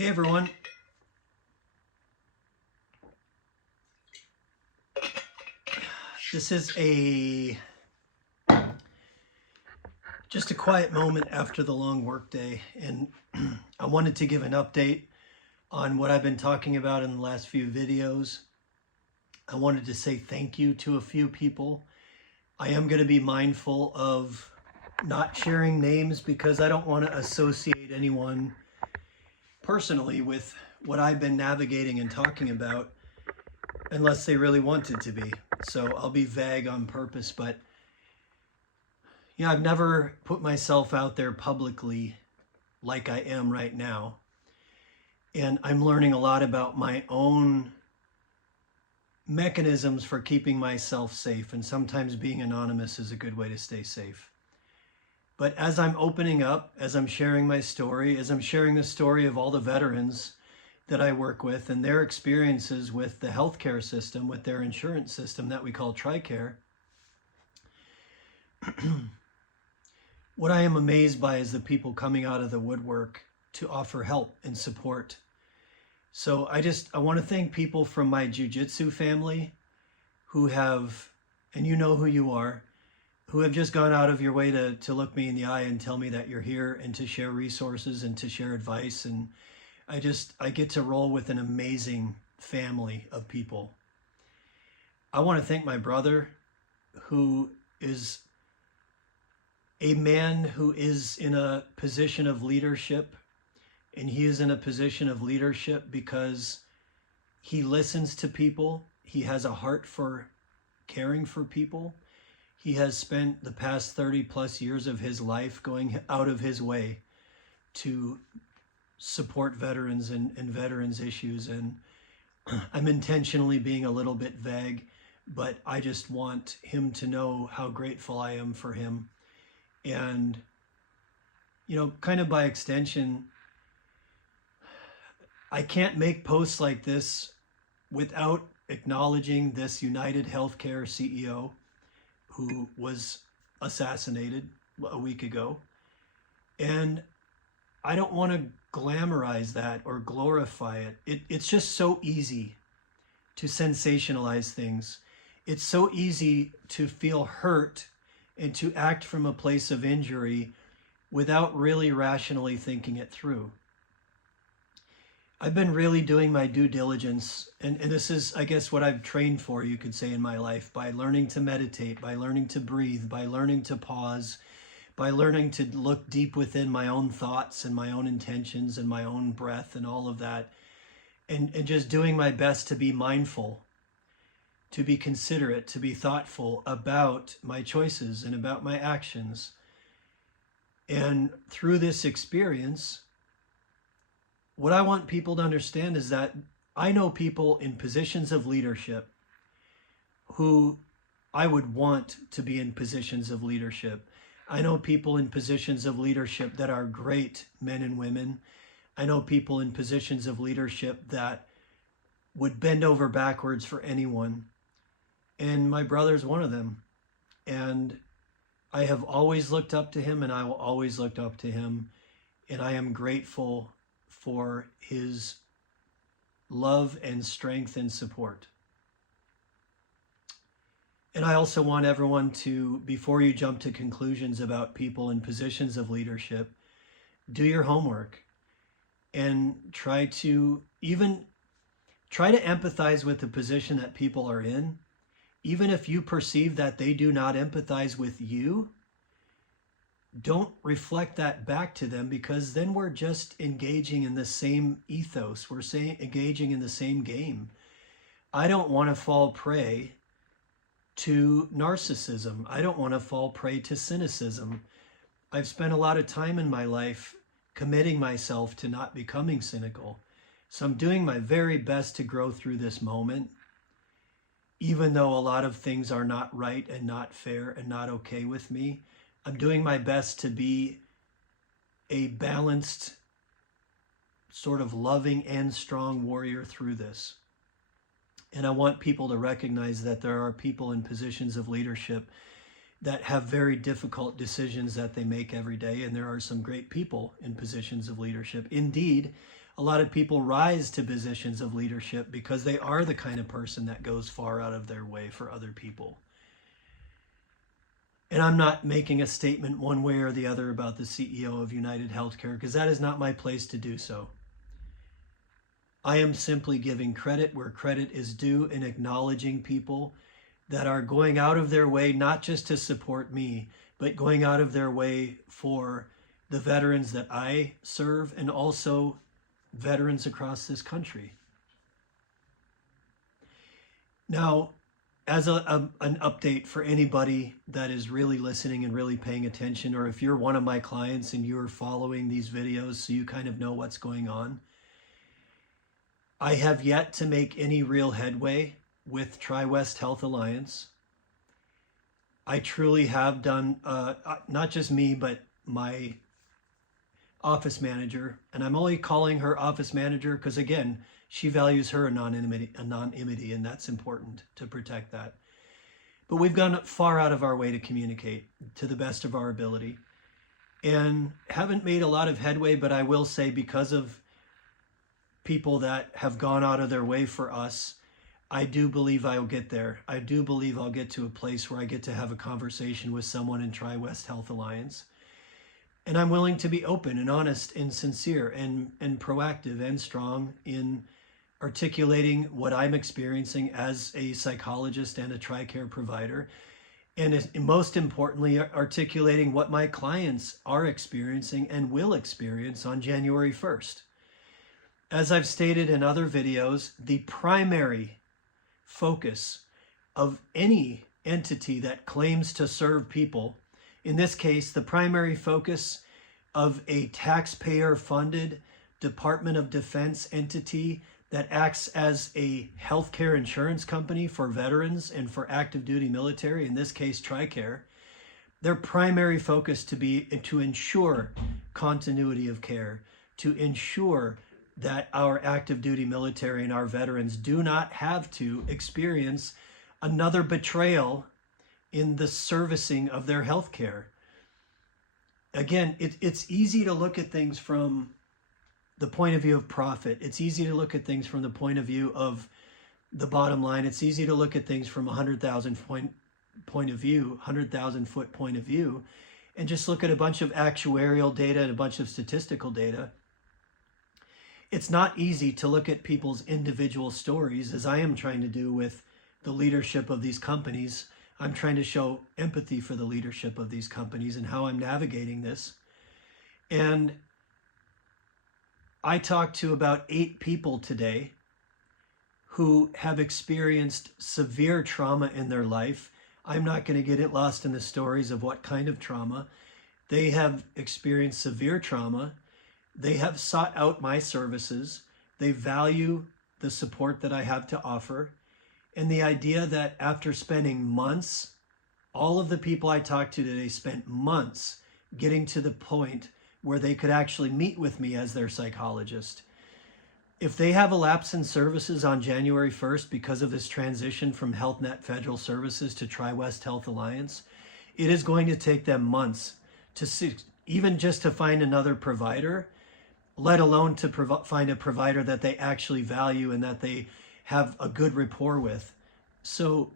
Hey everyone. This is just a quiet moment after the long workday, and I wanted to give an update on what I've been talking about in the last few videos. I wanted to say thank you to a few people. I am going to be mindful of not sharing names because I don't want to associate anyone personally with what I've been navigating and talking about unless they really wanted to be. So I'll be vague on purpose, but I've never put myself out there publicly like I am right now. And I'm learning a lot about my own mechanisms for keeping myself safe. And sometimes being anonymous is a good way to stay safe. But as I'm opening up, as I'm sharing my story, as I'm sharing the story of all the veterans that I work with and their experiences with the healthcare system, with their insurance system that we call Tricare, what I am amazed by is the people coming out of the woodwork to offer help and support. So I want to thank people from my jiu-jitsu family who have, and you know who you are, who have just gone out of your way to look me in the eye and tell me that you're here and to share resources and to share advice. And I get to roll with an amazing family of people. I want to thank my brother, who is a man who is in a position of leadership, and he is in a position of leadership because he listens to people. He has a heart for caring for people. He has spent the past 30 plus years of his life going out of his way to support veterans and veterans issues. And I'm intentionally being a little bit vague, but I just want him to know how grateful I am for him. And, kind of by extension, I can't make posts like this without acknowledging this United Healthcare CEO who was assassinated a week ago. And I don't want to glamorize that or glorify it. It's just so easy to sensationalize things. It's so easy to feel hurt and to act from a place of injury without really rationally thinking it through. I've been really doing my due diligence, and this is, I guess, what I've trained for, you could say, in my life, by learning to meditate, by learning to breathe, by learning to pause, by learning to look deep within my own thoughts and my own intentions and my own breath and all of that, and just doing my best to be mindful, to be considerate, to be thoughtful about my choices and about my actions. And through this experience, what I want people to understand is that I know people in positions of leadership who I would want to be in positions of leadership. I know people in positions of leadership that are great men and women. I know people in positions of leadership that would bend over backwards for anyone. And my brother's one of them. And I have always looked up to him, and I will always look up to him. And I am grateful for his love and strength and support. And I also want everyone to, before you jump to conclusions about people in positions of leadership, do your homework and try to empathize with the position that people are in. Even if you perceive that they do not empathize with you, don't reflect that back to them, because then we're just engaging in the same ethos. We're engaging in the same game. I don't want to fall prey to narcissism. I don't want to fall prey to cynicism. I've spent a lot of time in my life committing myself to not becoming cynical. So I'm doing my very best to grow through this moment, even though a lot of things are not right and not fair and not okay with me. I'm doing my best to be a balanced, sort of loving and strong warrior through this. And I want people to recognize that there are people in positions of leadership that have very difficult decisions that they make every day. And there are some great people in positions of leadership. Indeed, a lot of people rise to positions of leadership because they are the kind of person that goes far out of their way for other people. And I'm not making a statement one way or the other about the CEO of United Healthcare, because that is not my place to do so. I am simply giving credit where credit is due and acknowledging people that are going out of their way, not just to support me, but going out of their way for the veterans that I serve and also veterans across this country. Now, as an update for anybody that is really listening and really paying attention, or if you're one of my clients and you're following these videos so you kind of know what's going on, I have yet to make any real headway with Tricare West Health Alliance. I truly have done, not just me, but my office manager, and I'm only calling her office manager because, again, she values her anonymity, and that's important to protect that. But we've gone far out of our way to communicate to the best of our ability and haven't made a lot of headway, but I will say, because of people that have gone out of their way for us, I do believe I'll get there. I do believe I'll get to a place where I get to have a conversation with someone in Tricare West Health Alliance. And I'm willing to be open and honest and sincere and proactive and strong in articulating what I'm experiencing as a psychologist and a TRICARE provider. And most importantly, articulating what my clients are experiencing and will experience on January 1st. As I've stated in other videos, the primary focus of any entity that claims to serve people, in this case, the primary focus of a taxpayer-funded Department of Defense entity that acts as a healthcare insurance company for veterans and for active duty military, in this case, TRICARE, their primary focus to ensure continuity of care, to ensure that our active duty military and our veterans do not have to experience another betrayal in the servicing of their health care. Again, it's easy to look at things from the point of view of profit. It's easy to look at things from the point of view of the bottom line. It's easy to look at things from a 100,000 point of view, 100,000 foot point of view, and just look at a bunch of actuarial data and a bunch of statistical data. It's not easy to look at people's individual stories, as I am trying to do with the leadership of these companies. I'm trying to show empathy for the leadership of these companies and how I'm navigating this. And I talked to about 8 people today who have experienced severe trauma in their life. I'm not going to get it lost in the stories of what kind of trauma. They have experienced severe trauma. They have sought out my services. They value the support that I have to offer. And the idea that after spending months, all of the people I talked to today spent months getting to the point where they could actually meet with me as their psychologist. If they have a lapse in services on January 1st because of this transition from Health Net Federal Services to Tricare West Health Alliance, it is going to take them months to see, even just to find another provider, let alone to find a provider that they actually value and that they have a good rapport with. So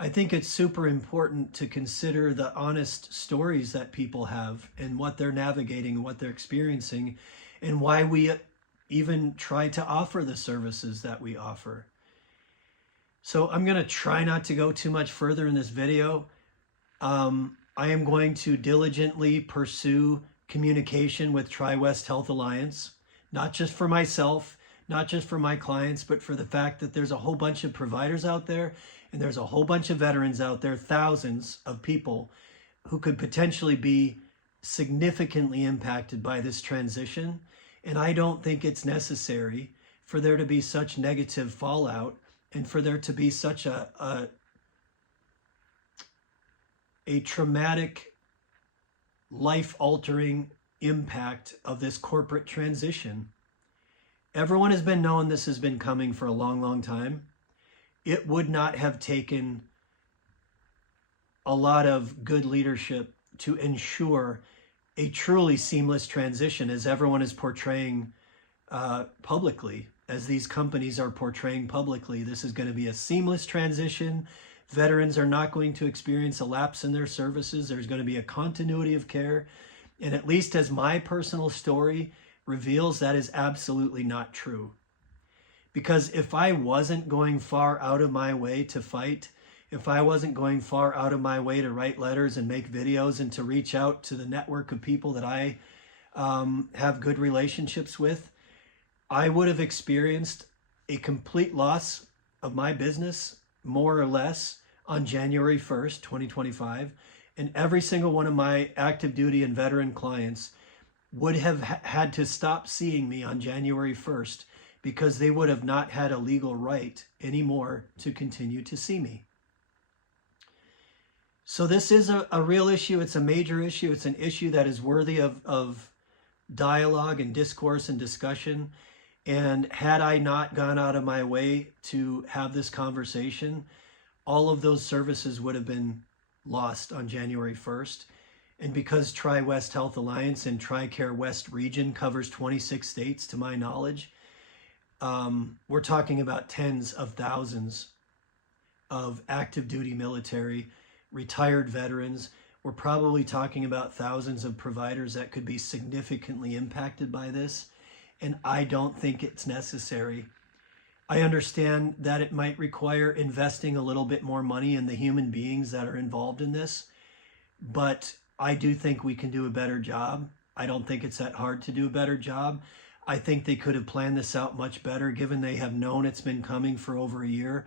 I think it's super important to consider the honest stories that people have and what they're navigating and what they're experiencing and why we even try to offer the services that we offer. So I'm going to try not to go too much further in this video. I am going to diligently pursue communication with Tricare West Health Alliance, not just for myself, not just for my clients, but for the fact that there's a whole bunch of providers out there and there's a whole bunch of veterans out there, thousands of people who could potentially be significantly impacted by this transition. And I don't think it's necessary for there to be such negative fallout and for there to be such a traumatic, life-altering impact of this corporate transition. Everyone has been knowing this has been coming for a long, long time. It would not have taken a lot of good leadership to ensure a truly seamless transition, as everyone is portraying publicly, as these companies are portraying publicly. This is going to be a seamless transition. Veterans are not going to experience a lapse in their services. There's going to be a continuity of care. And at least as my personal story reveals, that is absolutely not true. Because if I wasn't going far out of my way to fight, if I wasn't going far out of my way to write letters and make videos and to reach out to the network of people that I have good relationships with, I would have experienced a complete loss of my business, more or less, on January 1st, 2025. And every single one of my active duty and veteran clients would have had to stop seeing me on January 1st because they would have not had a legal right anymore to continue to see me. So this is a real issue. It's a major issue. It's an issue that is worthy of dialogue and discourse and discussion. And had I not gone out of my way to have this conversation, all of those services would have been lost on January 1st. And because Tri-West Health Alliance and Tricare West Region covers 26 states, to my knowledge, we're talking about tens of thousands of active duty military, retired veterans. We're probably talking about thousands of providers that could be significantly impacted by this. And I don't think it's necessary. I understand that it might require investing a little bit more money in the human beings that are involved in this, but I do think we can do a better job. I don't think it's that hard to do a better job. I think they could have planned this out much better, given they have known it's been coming for over a year.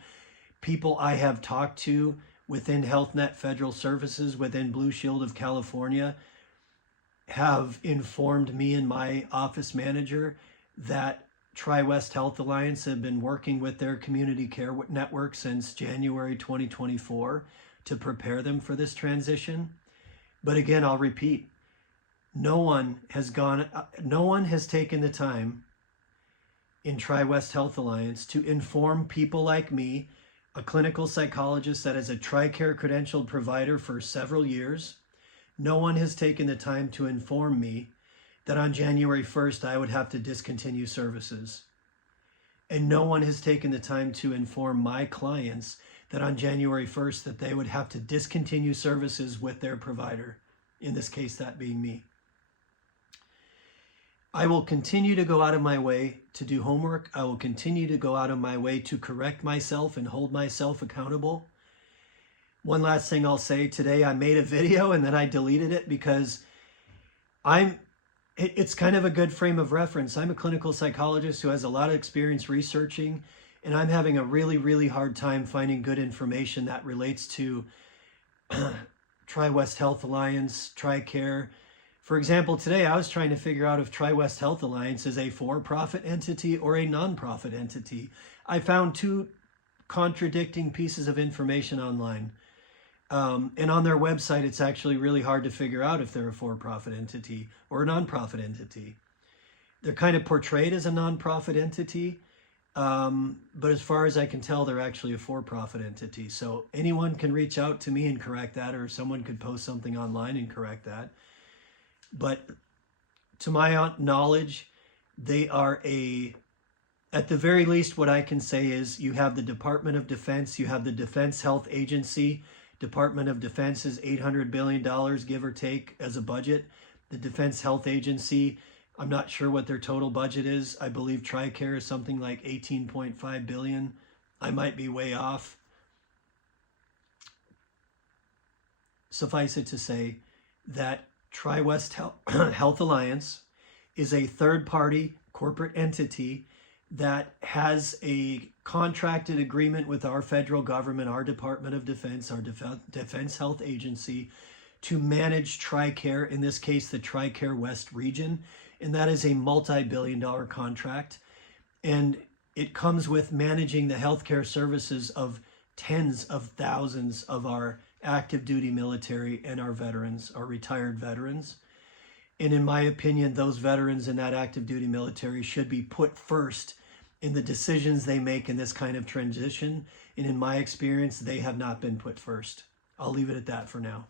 People I have talked to within Health Net Federal Services, within Blue Shield of California, have informed me and my office manager that Tri-West Health Alliance have been working with their community care network since January 2024 to prepare them for this transition. But again, I'll repeat, no one has taken the time in Tri-West Health Alliance to inform people like me, a clinical psychologist that is a Tricare credentialed provider for several years. No one has taken the time to inform me that on January 1st, I would have to discontinue services. And no one has taken the time to inform my clients that on January 1st, that they would have to discontinue services with their provider, in this case, that being me. I will continue to go out of my way to do homework. I will continue to go out of my way to correct myself and hold myself accountable. One last thing I'll say today, I made a video and then I deleted it because it's kind of a good frame of reference. I'm a clinical psychologist who has a lot of experience researching, and I'm having a really, really hard time finding good information that relates to Tri-West Health Alliance, Tricare. For example, today I was trying to figure out if Tri-West Health Alliance is a for-profit entity or a non-profit entity. I found two contradicting pieces of information online. And on their website, it's actually really hard to figure out if they're a for-profit entity or a non-profit entity. They're kind of portrayed as a non-profit entity, but as far as I can tell, they're actually a for-profit entity. So anyone can reach out to me and correct that, or someone could post something online and correct that. But to my knowledge, they are at the very least, what I can say is you have the Department of Defense, you have the Defense Health Agency. Department of Defense is $800 billion, give or take, as a budget. The Defense Health Agency, I'm not sure what their total budget is. I believe Tricare is something like $18.5 billion. I might be way off. Suffice it to say that Tri-West Health Alliance is a third-party corporate entity that has a contracted agreement with our federal government, our Department of Defense, our Defense Health Agency, to manage Tricare, in this case, the Tricare West Region. And that is a multi-billion-dollar contract. And it comes with managing the healthcare services of tens of thousands of our active duty military and our veterans, our retired veterans. And in my opinion, those veterans in that active duty military should be put first in the decisions they make in this kind of transition. And in my experience, they have not been put first. I'll leave it at that for now.